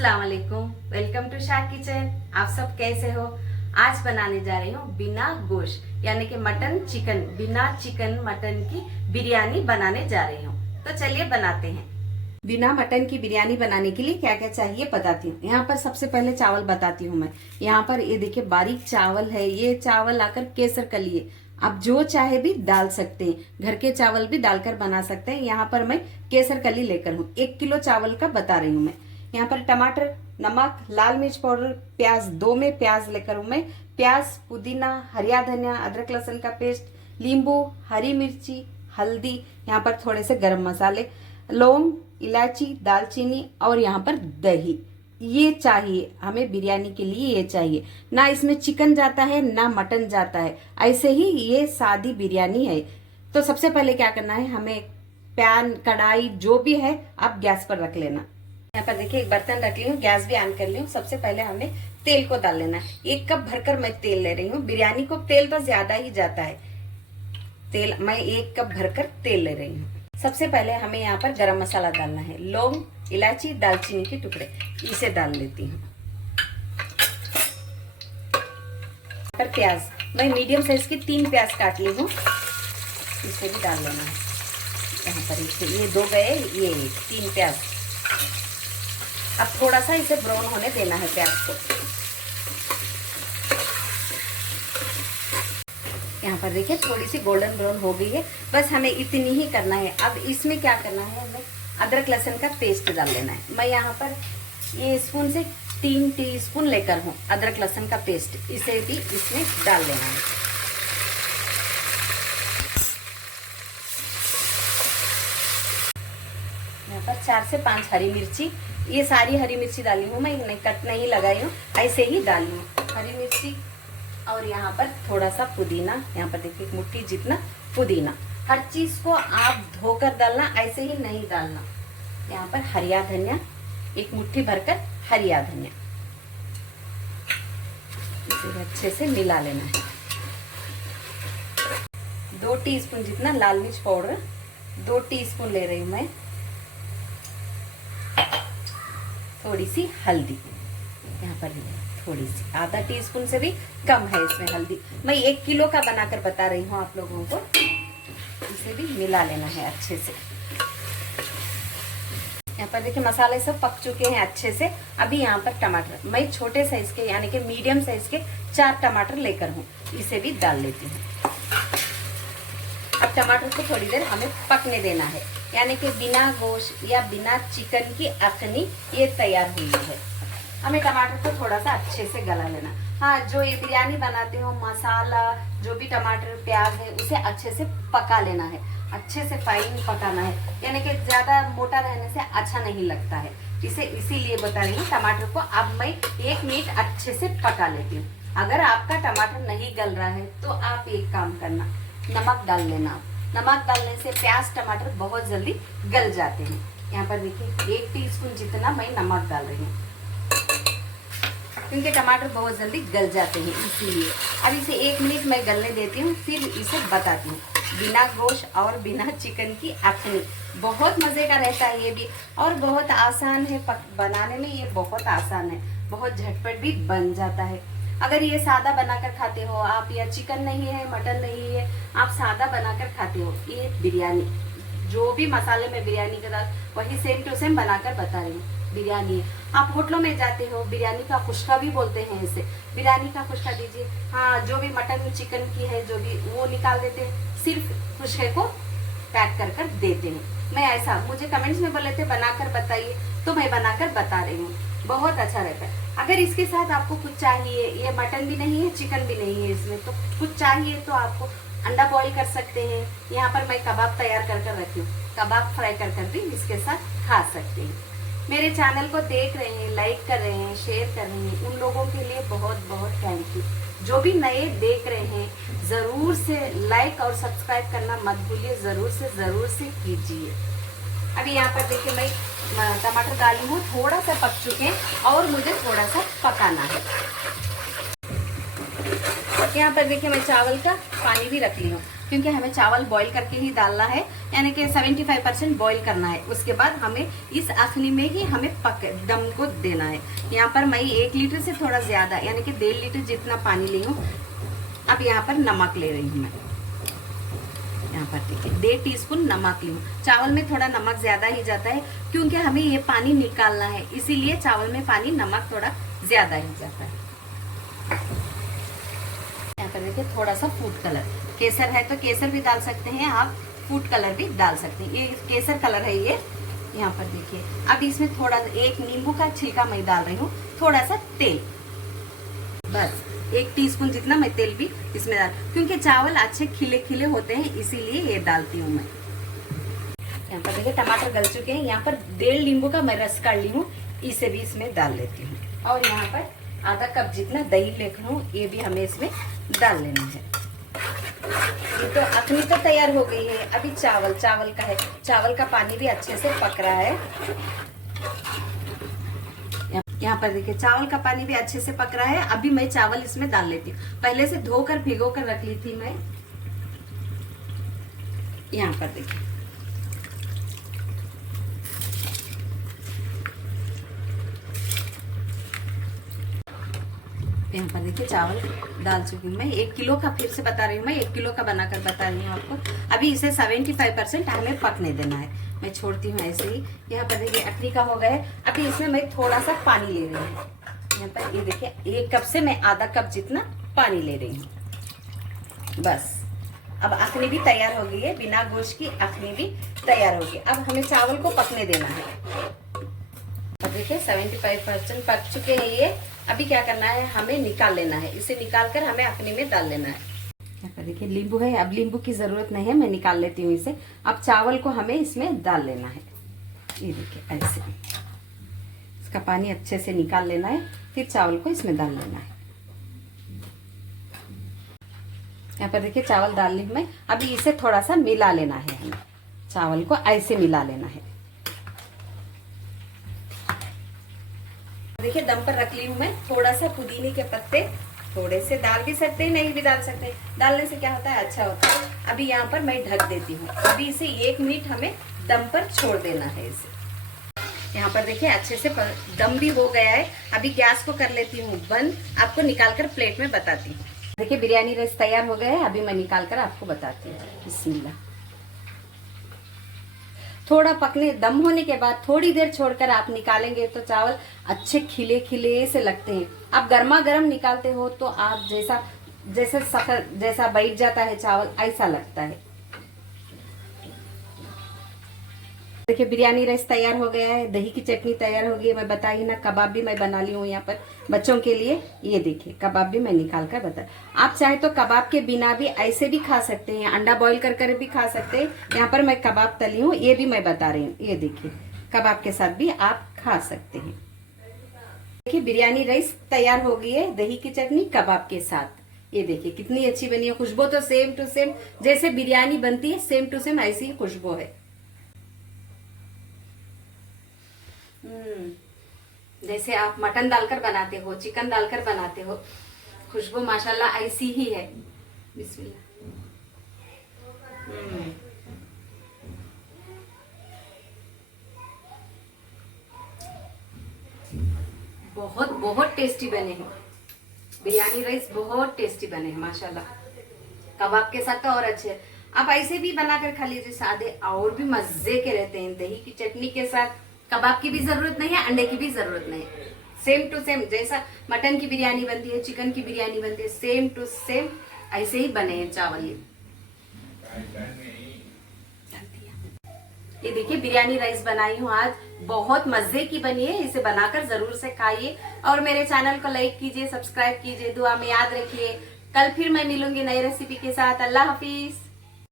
अस्सलाम वालेकुम, welcome to Shah kitchen. आप सब कैसे हो? आज बनाने जा रही हूँ बिना गोश्त यानी कि मटन चिकन, बिना चिकन मटन की बिरयानी बनाने जा रही हूँ। तो चलिए बनाते हैं। बिना मटन की बिरयानी बनाने के लिए क्या क्या चाहिए बताती हूँ। यहाँ पर सबसे पहले चावल बताती हूँ मैं। यहाँ पर ये देखिए बारीक चावल है, ये चावल आकर केसर कली है। आप जो चाहे भी डाल सकते हैं, घर के चावल भी डालकर बना सकते हैं। यहाँ पर मैं केसर कली लेकर हूँ, 1 किलो चावल का बता रही हूँ मैं। यहाँ पर टमाटर, नमक, लाल मिर्च पाउडर, प्याज, 2 में प्याज लेकर हूँ मैं। प्याज, पुदीना, हरिया धनिया, अदरक लहसुन का पेस्ट, नींबू, हरी मिर्ची, हल्दी, यहाँ पर थोड़े से गरम मसाले, लौंग, इलायची, दालचीनी और यहाँ पर दही। ये चाहिए हमें बिरयानी के लिए, ये चाहिए। ना इसमें चिकन जाता है ना मटन जाता है, ऐसे ही ये सादी बिरयानी है। तो सबसे पहले क्या करना है, हमें पैन, कढ़ाई जो भी है आप गैस पर रख लेना। यहाँ पर देखिए एक बर्तन रख ली हूँ, गैस भी ऑन कर ली हूँ। सबसे पहले हमें तेल को डाल लेना है। 1 कप भरकर मैं तेल ले रही हूँ। बिरयानी को तेल तो ज्यादा ही जाता है, तेल मैं 1 कप भरकर तेल ले रही हूँ। सबसे पहले हमें यहाँ पर गरम मसाला डालना है, लौंग, इलायची, दालचीनी के टुकड़े, इसे डाल लेती हूँ। पर प्याज, मैं मीडियम साइज की 3 प्याज काट ली हूँ, इसे भी डाल लेना है। यहाँ पर इसे ये 2 गए, ये 3 प्याज। अब थोड़ा सा इसे ब्राउन होने देना है प्याज को। यहाँ पर देखिए थोड़ी सी गोल्डन ब्राउन हो गई है, बस हमें इतनी ही करना है। अब इसमें क्या करना है, हमें अदरक लहसुन का पेस्ट डाल लेना है। मैं यहाँ पर ये स्पून से 3 टीस्पून लेकर हूँ अदरक लहसुन का पेस्ट, इसे भी इसमें डाल लेना है। यहाँ पर 4 से 5 हरी मिर्ची, ये सारी हरी मिर्ची डाली हूँ मैं, नहीं कट नहीं लगाई हूँ, ऐसे ही डाली हूँ हरी मिर्ची। और यहाँ पर थोड़ा सा पुदीना, यहाँ पर देखिए 1 मुट्ठी जितना पुदीना। हर चीज को आप धोकर डालना, ऐसे ही नहीं डालना। यहाँ पर हरिया धनिया, 1 मुट्ठी भरकर हरिया धनिया, इसे अच्छे से मिला लेना है। 2 टीस्पून जितना लाल मिर्च पाउडर, 2 टीस्पून ले रही हूँ मैं। थोड़ी सी हल्दी, यहाँ पर थोड़ी सी, आधा टीस्पून से भी कम है इसमें हल्दी। मैं 1 किलो का बनाकर बता रही हूँ आप लोगों को। इसे भी मिला लेना है अच्छे से। यहाँ पर देखिए मसाले सब पक चुके हैं अच्छे से। अभी यहाँ पर टमाटर, मैं छोटे साइज के यानी कि मीडियम साइज के 4 टमाटर लेकर हूँ, इसे भी डाल लेती हूँ। अब टमाटर को थोड़ी देर हमें पकने देना है, यानी कि बिना गोश्त या बिना चिकन की अखनी ये तैयार हुई है। हमें टमाटर को थोड़ा सा अच्छे से गला लेना। हाँ, जो ये बिरयानी बनाते हो मसाला, जो भी टमाटर प्याज है उसे अच्छे से पका लेना है, अच्छे से फाइन पकाना है, यानी कि ज्यादा मोटा रहने से अच्छा नहीं लगता है। इसीलिए बता रही हूँ टमाटर को अब मैं 1 मिनट अच्छे से पका लेती हूँ। अगर आपका टमाटर नहीं गल रहा है तो आप एक काम करना, नमक डाल लेना। नमक डालने से प्याज टमाटर बहुत जल्दी गल जाते हैं। यहाँ पर देखिए 1 टीस्पून जितना मैं नमक डाल रही हूँ, क्योंकि टमाटर बहुत जल्दी गल जाते हैं इसीलिए। अब इसे 1 मिनट मैं गलने देती हूँ, फिर इसे बताती हूँ। बिना गोश्त और बिना चिकन की अखनी, बहुत मज़े का रहता है ये भी, और बहुत आसान है बनाने में। ये बहुत आसान है, बहुत झटपट भी बन जाता है। अगर ये सादा बनाकर खाते हो आप, या चिकन नहीं है मटन नहीं है, आप सादा बनाकर खाते हो, ये बिरयानी जो भी मसाले में बिरयानी का दाल वही सेम टू सेम बनाकर बता रही हूँ बिरयानी है। आप होटलों में जाते हो, बिरयानी का खुशका भी बोलते हैं इसे, बिरयानी का खुशका दीजिए। हाँ, जो भी मटन चिकन की है जो भी वो निकाल देते हैं, सिर्फ खुशके को पैक कर कर देते हैं। मैं ऐसा, मुझे कमेंट्स में बोले थे बनाकर बताइए, तो मैं बनाकर बता रही हूँ, बहुत अच्छा रहता है। अगर इसके साथ आपको कुछ चाहिए, ये मटन भी नहीं है चिकन भी नहीं है इसमें, तो कुछ चाहिए तो आपको अंडा बॉईल कर सकते हैं। यहाँ पर मैं कबाब तैयार कर कर रखी हूँ, कबाब फ्राई कर कर भी इसके साथ खा सकते हैं। मेरे चैनल को देख रहे हैं, लाइक कर रहे हैं, शेयर कर रहे हैं, उन लोगों के लिए बहुत बहुत थैंक यू। जो भी नए देख रहे हैं ज़रूर से लाइक और सब्सक्राइब करना मत भूलिए, ज़रूर से कीजिए। अभी यहाँ पर देखिए मैं टमाटर डाली हूँ, थोड़ा सा पक चुके हैं और मुझे थोड़ा सा पकाना है। यहाँ पर देखिए मैं चावल का पानी भी रख ली हूँ, क्योंकि हमें चावल बॉईल करके ही डालना है, यानी कि 75% बॉईल करना है। उसके बाद हमें इस अखनी में ही हमें दम को देना है। यहाँ पर मैं 1 लीटर से थोड़ा ज्यादा यानी कि 1.5 लीटर जितना पानी ली हूँ। अब यहाँ पर नमक ले रही हूँ मैं, यहाँ पर देखिए 1.5 टीस्पून नमक ली हूँ। चावल में थोड़ा नमक ज्यादा ही जाता है, क्योंकि हमें ये पानी निकालना है, इसीलिए चावल में पानी नमक थोड़ा ज्यादा ही जाता है। यहाँ पर देखिए थोड़ा सा फूड कलर, केसर है तो केसर भी डाल सकते हैं आप, फूड कलर भी डाल सकते हैं। ये केसर कलर है ये। यहाँ पर देखिए अब इसमें थोड़ा 1 नींबू का छिलका मैं डाल रही हूँ, थोड़ा सा तेल, बस 1 टीस्पून जितना मैं तेल भी इसमें डाल, क्योंकि चावल अच्छे खिले खिले होते हैं, इसीलिए ये डालती हूँ मैं। यहाँ पर देखिए टमाटर गल चुके हैं। यहाँ पर 1.5 नींबू का मैं रस काट ली हूँ, इसे भी इसमें डाल लेती हूँ। और यहाँ पर आधा कप जितना दही लेकर हूँ, ये भी हमें इसमें डाल लेना है। ये तो अखनी तो तैयार हो गई है। अभी चावल का है, चावल का पानी भी अच्छे से पक रहा है। यहाँ पर देखिए चावल का पानी भी अच्छे से पक रहा है। अभी मैं चावल इसमें डाल लेती हूँ। पहले से धोकर भिगो कर रख ली थी मैं। यहाँ पर देखिए यहाँ पर देखिए चावल डाल चुकी हूँ मैं। 1 किलो का, फिर से बता रही हूँ मैं, 1 किलो का बनाकर बता रही हूँ आपको। अभी इसे 75% हमें पकने देना है। मैं छोड़ती हूँ ऐसे ही। यहाँ पर देखिए अखनी का हो गया है। अभी इसमें मैं थोड़ा सा पानी ले रही हूँ। यहाँ पर ये देखिए 1 कप से मैं आधा कप जितना पानी ले रही हूँ। बस अब अखनी भी तैयार हो गई है, बिना गोश्त की अखनी भी तैयार हो गई। अब हमें चावल को पकने देना है। अब देखिए 75% पक चुके हैं ये। अभी क्या करना है, हमें निकाल लेना है। इसे निकाल कर हमें अखनी में डाल लेना है। यहाँ पर देखिए नींबू है, अब नींबू की जरूरत नहीं है, मैं निकाल लेती हूँ इसे। अब चावल को हमें इसमें डाल लेना है। ये देखिए ऐसे इसका पानी अच्छे से निकाल लेना है, फिर चावल को इसमें डाल लेना है। यहाँ पर देखिए चावल डाल ली मैं। अभी इसे थोड़ा सा मिला लेना है, हमें चावल को ऐसे मिला लेना है। देखिए दम पर रख ली हूँ मैं। थोड़ा सा पुदीने के पत्ते थोड़े से डाल भी सकते हैं, नहीं भी डाल सकते हैं। डालने से क्या होता है, अच्छा होता है। अभी यहाँ पर मैं ढक देती हूँ। अभी इसे 1 मिनट हमें दम पर छोड़ देना है इसे। यहाँ पर देखिए अच्छे से दम भी हो गया है। अभी गैस को कर लेती हूँ बंद। आपको निकाल कर प्लेट में बताती हूँ। देखिए बिरयानी राइस तैयार हो गया है। अभी मैं निकाल कर आपको बताती हूँ। बिस्मिल्लाह। थोड़ा पकने, दम होने के बाद थोड़ी देर छोड़कर आप निकालेंगे तो चावल अच्छे खिले खिले से लगते हैं। आप गर्मा गर्म निकालते हो तो आप जैसा सखर जैसा बैठ जाता है चावल, ऐसा लगता है। देखिए बिरयानी राइस तैयार हो गया है। दही की चटनी तैयार हो गई है, मैं बताई ना। कबाब भी मैं बना ली हूँ यहाँ पर बच्चों के लिए। ये देखिए कबाब भी मैं निकाल कर बता। आप चाहे तो कबाब के बिना भी ऐसे भी खा सकते हैं, अंडा बॉईल कर भी खा सकते हैं। यहाँ पर मैं कबाब तली हूँ, ये भी मैं बता रही हूँ। ये देखिए कबाब के साथ भी आप खा सकते हैं। देखिए बिरयानी राइस तैयार हो गई है, दही की चटनी कबाब के साथ। ये देखिए कितनी अच्छी बनी है। खुशबू तो सेम टू सेम जैसे बिरयानी बनती है, सेम टू सेम ऐसी ही खुशबू है। जैसे आप मटन डालकर बनाते हो, चिकन डालकर बनाते हो, खुशबू माशाल्लाह ऐसी ही है। बिस्मिल्लाह। बहुत बहुत टेस्टी बने हैं बिरयानी राइस, बहुत टेस्टी बने हैं माशाल्लाह। कबाब के साथ तो और अच्छे। आप ऐसे भी बनाकर खा लीजिए सादे, और भी मजे के रहते हैं। दही की चटनी के साथ कबाब की भी जरूरत नहीं है, अंडे की भी जरूरत नहीं है। सेम टू सेम जैसा मटन की बिरयानी बनती है, चिकन की बिरयानी बनती है, सेम टू सेम ऐसे ही बने हैं चावल। ये देखिए बिरयानी राइस बनाई हूँ आज, बहुत मजे की बनी है। इसे बनाकर जरूर से खाइए और मेरे चैनल को लाइक कीजिए, सब्सक्राइब कीजिए, दुआ में याद रखिए। कल फिर मैं मिलूंगी नई रेसिपी के साथ। अल्लाह हाफिज।